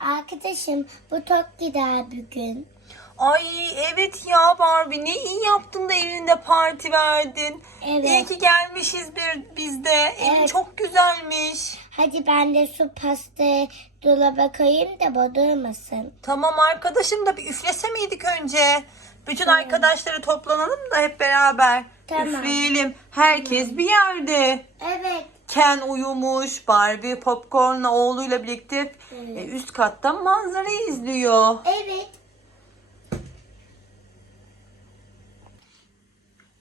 Arkadaşım bu çok güzel bir gün. Ay evet ya Barbie ne iyi yaptın da evinde parti verdin. Evet. İyi ki gelmişiz bir bizde. Evin Evet. çok güzelmiş. Hadi ben de su pastayı dolaba koyayım da bozulmasın. Tamam arkadaşım da bir üflese miydik önce? Bütün arkadaşları toplanalım da hep beraber Tamam. üfleyelim. Herkes bir yerde. Evet. Ken uyumuş, Barbie popcornla oğluyla birlikte Evet. e, üst kattan manzarayı izliyor. Evet.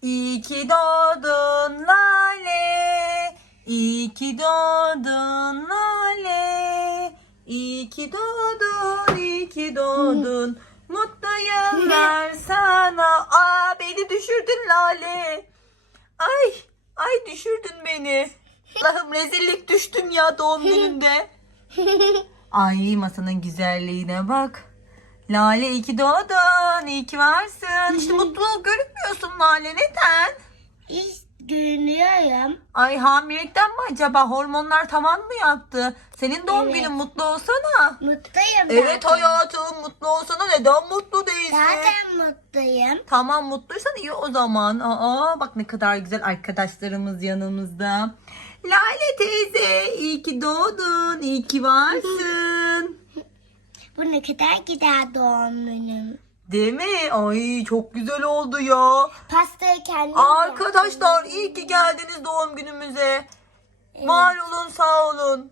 İyi ki doğdun Lale. İyi ki doğdun Lale. İyi ki doğdun, iyi ki doğdun. Mutlu yıllar sana. Aa beni düşürdün Lale. Ay, ay düşürdün beni. Allah'ım rezillik düştüm ya doğum gününde. Ay masanın güzelliğine bak. Lale iyi ki doğdun, iyi ki varsın. İşte mutluluğu görünmüyorsun Lale neden? İş görünüyorum. Ay hamilelikten mi acaba? Hormonlar tavan mı yaptı? Senin doğum Evet. günün mutlu olsana. Mutluyum. Evet zaten. hayatım mutlu olsana neden mutlu değilsin? Zaten mutluyum. Tamam mutluysan iyi o zaman. Aa bak ne kadar güzel arkadaşlarımız yanımızda. Lale teyze iyi ki doğdun, iyi ki varsın. Bu ne kadar güzel doğum günüm. Değil mi? Ay çok güzel oldu ya. Pastayı kendim Arkadaşlar yaptım. iyi ki geldiniz doğum günümüze. Var olun sağ olun.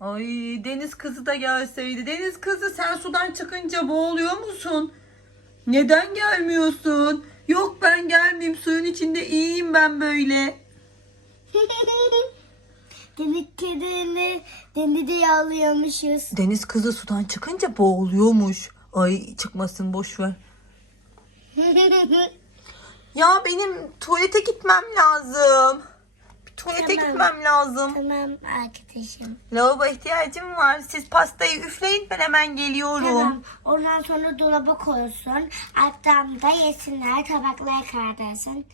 Ay deniz kızı da gelseydi. Deniz kızı sen sudan çıkınca boğuluyor musun? Neden gelmiyorsun? Yok ben gelmeyeyim suyun içinde iyiyim ben böyle. Deniz kedini denize yağlıyormuşuz. Deniz kızı sudan çıkınca boğuluyormuş. Ay çıkmasın boş ver. Ya benim tuvalete gitmem lazım. Bir tuvalete Tamam. gitmem lazım. tamam arkadaşım. Lavabo ihtiyacım var. Siz pastayı üfleyin ben hemen geliyorum. Tamam. Ondan sonra dolaba koysun. Alttan da yesinler. Tabaklara kardırsın.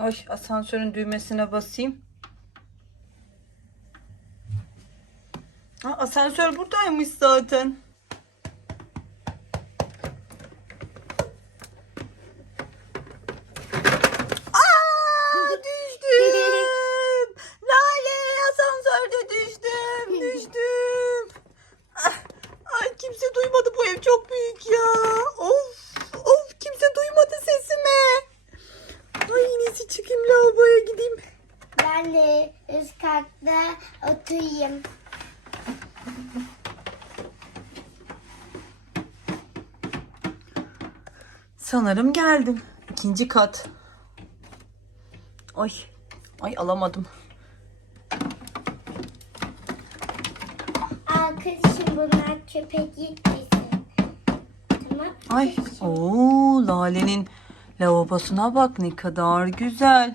Ay asansörün düğmesine basayım. Aa, asansör buradaymış zaten. Aa, düştüm. Lale asansörde düştüm. Düştüm. Ah, Ay kimse duymadı bu ev çok büyük ya. Of of kimse duymadı sesimi. Ay en iyisi çıkayım lavaboya gideyim. Ben de üst katta oturayım. Sanırım geldim. İkinci kat. Ay. Ay alamadım. Arkadaşım bunlar. Tamam. Ay. Oo Lale'nin lavabosuna bak ne kadar güzel.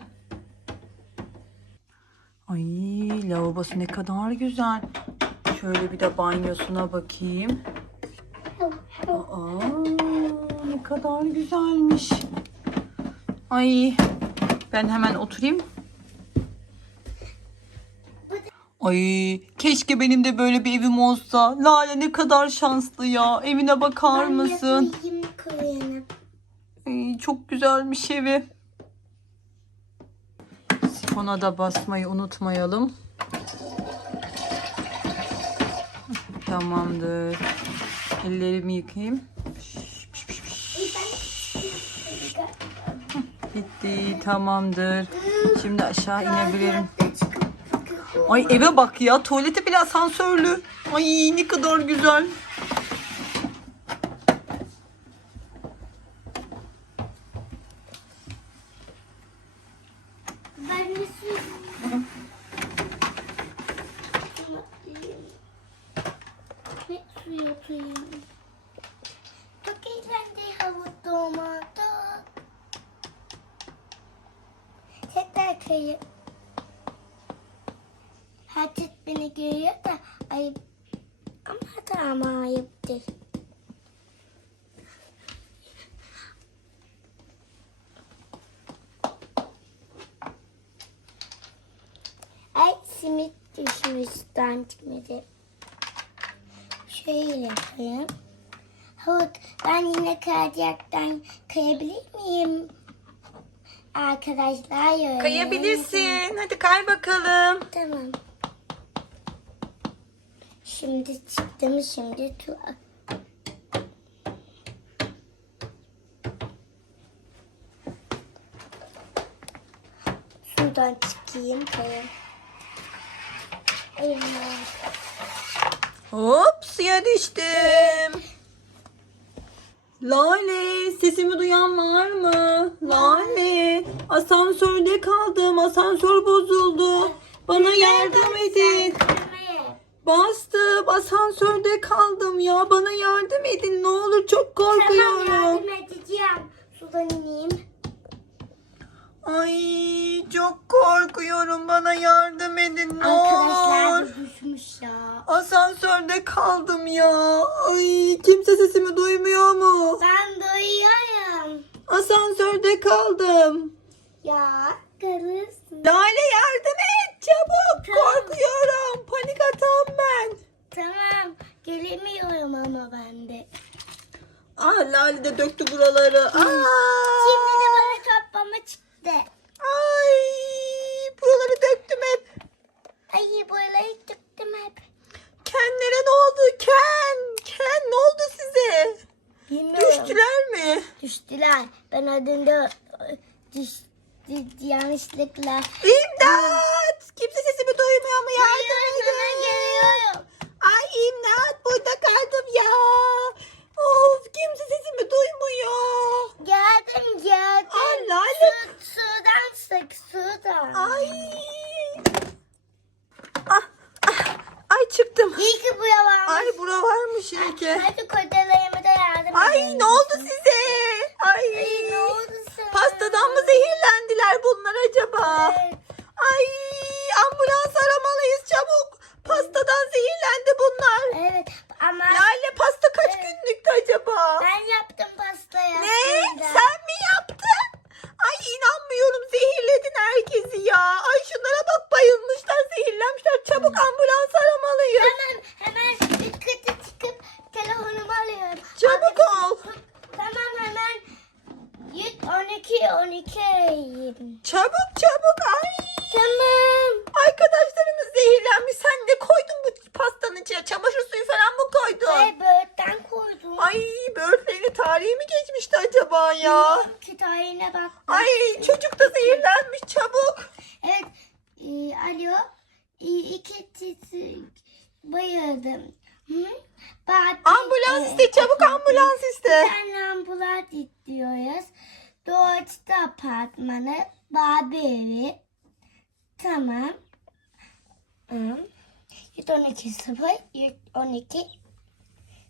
Ay lavabosu ne kadar güzel. Şöyle bir de banyosuna bakayım. Aa, ne kadar güzelmiş. Ay ben hemen oturayım. Ay keşke benim de böyle bir evim olsa. Lale ne kadar şanslı ya. Evine bakar mısın? Ay, çok güzelmiş evi. Sifona da basmayı unutmayalım. Tamamdır. Ellerimi yıkayayım. Bitti. Tamamdır. Şimdi aşağı inebilirim. Ay eve bak ya. Tuvaleti bile asansörlü. Ay ne kadar güzel. ayıptır. Ay simit düşmüş dantikmedi. Şöyle yapayım. Havut ben yine kayacaktan kayabilir miyim? Arkadaşlar öyle. Kayabilirsin. Hadi kay bakalım. Tamam. Şimdi çıktım şimdi tu Sudan çıkayım kayayım. Evet. Hop suya düştüm. Lale sesimi duyan var mı? Lale asansörde kaldım. Asansör bozuldu. Bana yardım edin. Bastım asansörde kaldım ya. Bana yardım edin ne olur çok Tamam korkuyorum. yardım edeceğim. Sudan ineyim. Ay çok korkuyorum. Bana yardım edin ne Arkadaşlar olur. da düşmüş ya. Asansörde kaldım ya. Ay kimse sesimi duymuyor mu? Ben duyuyorum. Asansörde kaldım. Ya kalırsın. Lale yardım et çabuk. Tamam. Korkuyorum. Panik atağım ben. Tamam gelemiyorum ama ben de. Ah Lale de döktü buraları. Aa. Şimdi de bana toplama çıktı. Ay buraları döktüm hep. Ay böyle tıktım hep. Kenlere ne oldu? Ken. Ken ne oldu size? Bilmiyorum. Düştüler mi? Düştüler. Ben adında düş, düş, yanlışlıkla. İmdat! Kimse sesimi duymuyor mu? Yardım edin. Ay imdat burada kaldım ya. Of kimse sesimi duymuyor. Geldim geldim. Aa, Lale. Su, sudan sık sudan. Ay. Ah, ah, ay çıktım. İyi ki buraya varmış. Ay bura varmış iyi ki. Hadi kocalarıma da yardım Ay edelim. ne oldu size? Ay. Ay ne oldu sana? Pastadan mı zehirlendiler bunlar acaba? Evet. Ay ambulans aramalıyız çabuk. Pastadan zehirlendi bunlar. Evet ama Lale pasta kaç Evet. günlüktü acaba? ben yaptım pastayı. Ne? aslında. Sen mi yaptın? Ay inanmıyorum zehirledin herkesi ya. Ay şunlara bak bayılmışlar zehirlenmişler. Çabuk ambulans aramalıyız. Hemen hemen üst kata çıkıp telefonumu alıyorum. Çabuk ol. Tamam hemen 112 12 arayayım. Çabuk çabuk ay. Tamam. Arkadaşlarımız zehirlenmiş. Sen ne koydun bu pastanın içine? Çamaşır suyu falan mı koydun? Ve böğürtlen koydum. Ay böğürtlerin tarihi mi geçmişti acaba ya? Bak. Ay çocuk da zehirlenmiş çabuk. Evet. E, alo. E, iki tisi bayıldım. Hı? Barbie, Ambulans e, iste çabuk ambulans Bir iste. tane ambulans istiyoruz. Doğaçta apartmanı. Barbie evi. Tamam. Hı. 112 0 112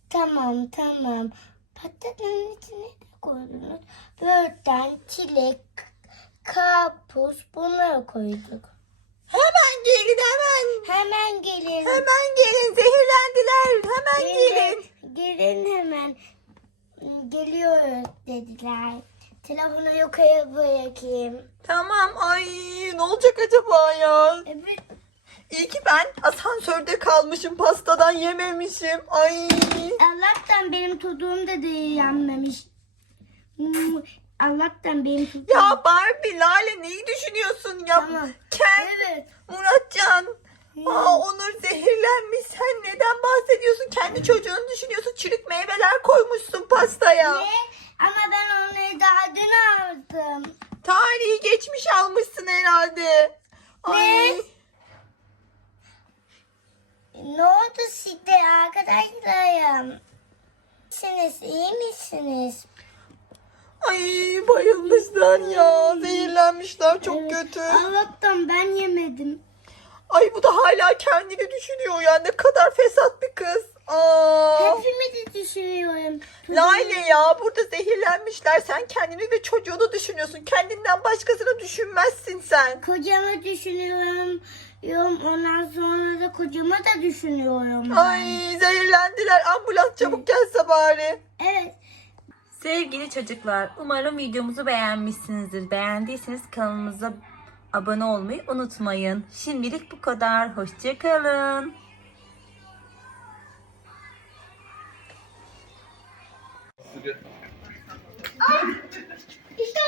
Tamam tamam. Patatesin içine koydunuz. Böğürtlen, çilek, karpuz bunları koyduk. Hemen gelin hemen. Hemen gelin. Hemen gelin zehirlendiler. Hemen gelin. Gelin hemen. Geliyoruz dediler. Telefonu yukarı bırakayım. Tamam ay ne olacak acaba ya? Evet. İyi ki ben asansörde kalmışım pastadan yememişim. Ay. Allah'tan benim tuduğum da değil yanmamış. Hmm, Allah'tan benim tuduğum. Ya Barbie Lale neyi düşünüyorsun ya? Tamam. Ken, Evet. Muratcan. Aa, Onur zehirlenmiş. Sen neden bahsediyorsun? Kendi çocuğunu düşünüyorsun. Çürük meyveler koymuşsun pastaya. Ne? Ama ben onları daha dün aldım. Tarihi geçmiş almışsın herhalde. Ay. Ne oldu size arkadaşlarım? Misiniz, iyi misiniz? Ay bayılmışlar ya. Zehirlenmişler çok Evet. kötü. Allah'tan ben yemedim. Ay bu da hala kendini düşünüyor ya. Ne kadar fesat bir kız. Aa. Hepimi de düşünüyorum. Lale ya burada zehirlenmişler. Sen kendini ve çocuğunu düşünüyorsun. Kendinden başkasını düşünmezsin sen. Kocamı düşünüyorum. Yorum, Ondan sonra da kocamı da düşünüyorum. Ay zehirlendiler. Ambulans çabuk gelse bari. Evet. Sevgili çocuklar, umarım videomuzu beğenmişsinizdir. Beğendiyseniz kanalımıza abone olmayı unutmayın. Şimdilik bu kadar. Hoşçakalın. İşte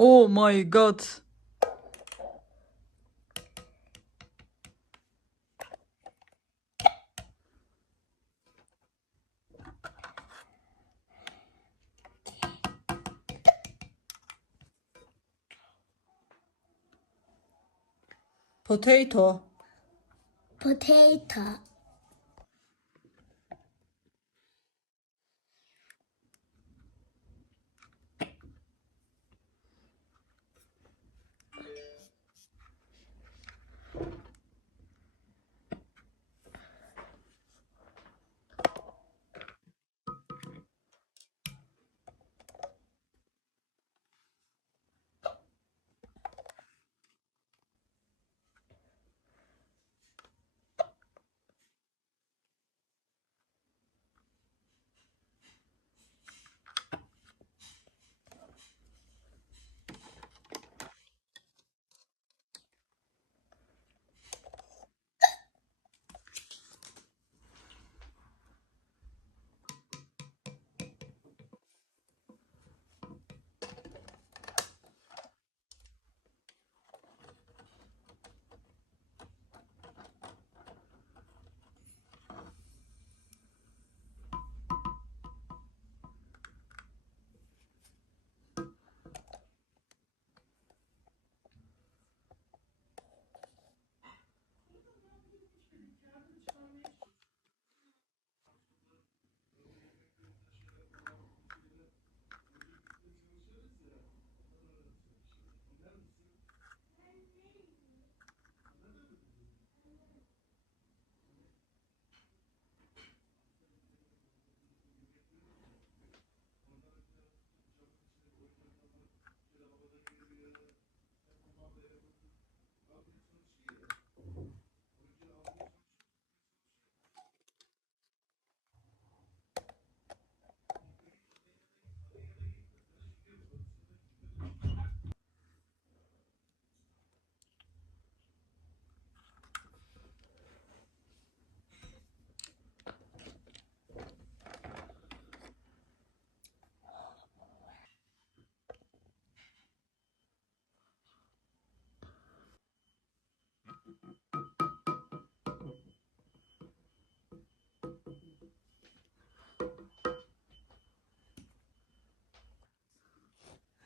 Oh my god. Potato. potato.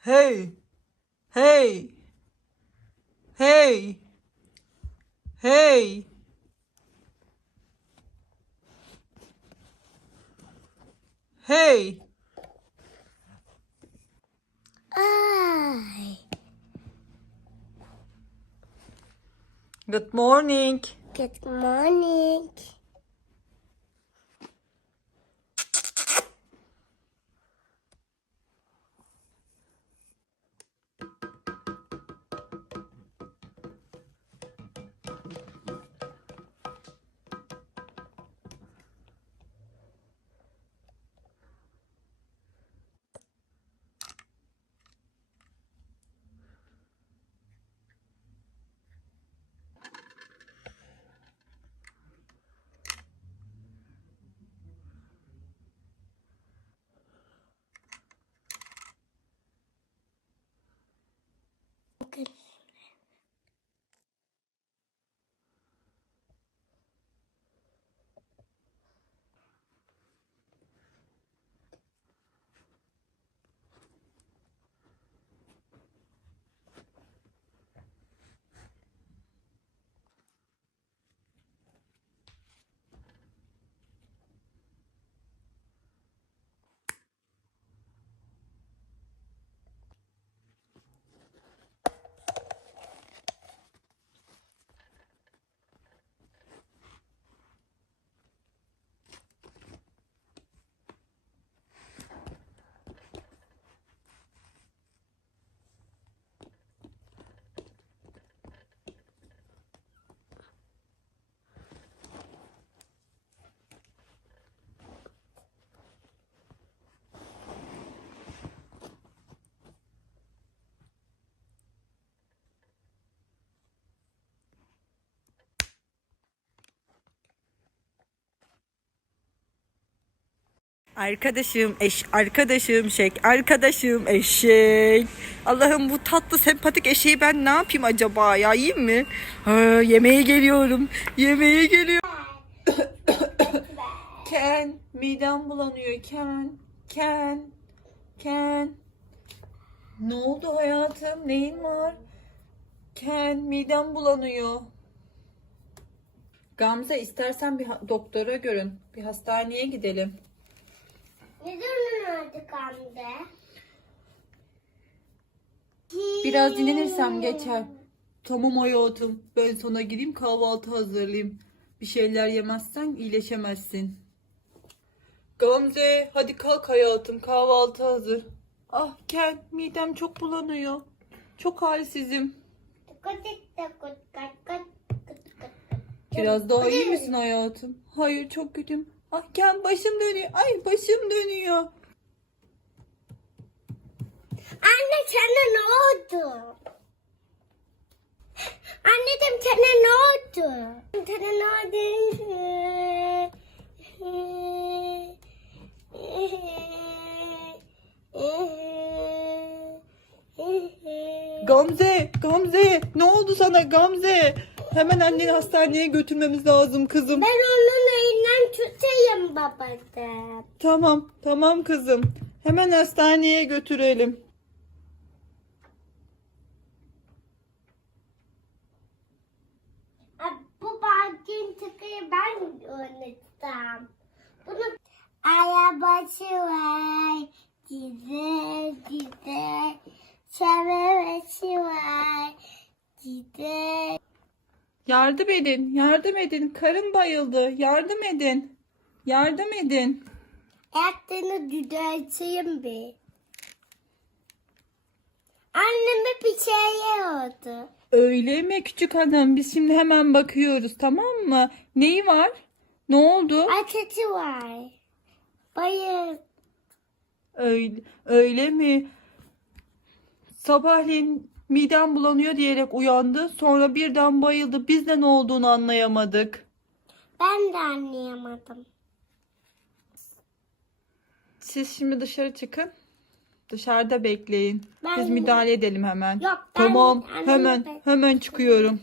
Hey. Hey. Hey. Hey. Hey. Ay. Good morning. Good morning. Arkadaşım eş, arkadaşım şek, arkadaşım eşek. Allah'ım bu tatlı sempatik eşeği ben ne yapayım acaba ya yiyeyim mi? Ha, yemeğe geliyorum, yemeğe geliyorum. Ken, midem bulanıyor Ken, Ken, Ken. Ne oldu hayatım, neyin var? Ken, midem bulanıyor. Gamze istersen bir doktora görün, bir hastaneye gidelim. Ne zaman öldük anne? Biraz dinlenirsem geçer. Tamam hayatım. Ben sana gideyim kahvaltı hazırlayayım. Bir şeyler yemezsen iyileşemezsin. Gamze hadi kalk hayatım kahvaltı hazır. Ah Ken midem çok bulanıyor. Çok halsizim. Biraz daha iyi misin hayatım? Hayır çok kötüyüm. Ah Ken başım dönüyor. Ay başım dönüyor. Anne sana ne oldu? Anneciğim sana ne oldu? Sana ne oldu? Gamze, Gamze ne oldu sana Gamze? Hemen anneni hastaneye götürmemiz lazım kızım. Ben onun elinden tutayım babacığım. Tamam, tamam kızım. Hemen hastaneye götürelim. Ay, Bu bagin tıkayı ben unuttum. Bunu arabası var. Gider gider. Çevresi var. Gider. Yardım edin, yardım edin. Karım bayıldı. Yardım edin. Yardım edin. Ettiğini düzelteyim bir. Anneme bir şey oldu. Öyle mi küçük hanım? Biz şimdi hemen bakıyoruz tamam mı? Neyi var? Ne oldu? Ateşi var. Bayıl. Öyle, öyle mi? Sabahleyin midem bulanıyor diyerek uyandı. Sonra birden bayıldı. Biz de ne olduğunu anlayamadık. Ben de anlayamadım. Siz şimdi dışarı çıkın. Dışarıda bekleyin. Ben- Biz müdahale edelim hemen. Yok, ben- Tamam, annem hemen ben- hemen çıkıyorum.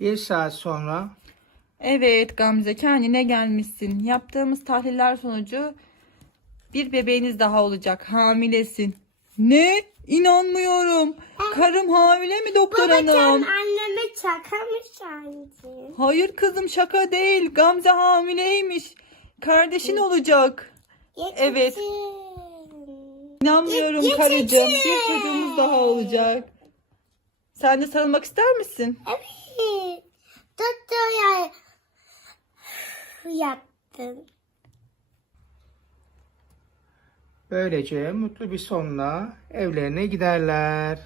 Bir saat sonra Evet Gamze kendine gelmişsin. Yaptığımız tahliller sonucu bir bebeğiniz daha olacak. Hamilesin. Ne? İnanmıyorum. Karım hamile mi doktor Babacığım hanım? anneme çakamış sanki. Hayır kızım şaka değil. Gamze hamileymiş. Kardeşin olacak. Evet. İnanmıyorum Ye- karıcığım. Bir çocuğumuz daha olacak. Sen de sarılmak ister misin? Evet. Doktora yaptım. böylece mutlu bir sonla evlerine giderler.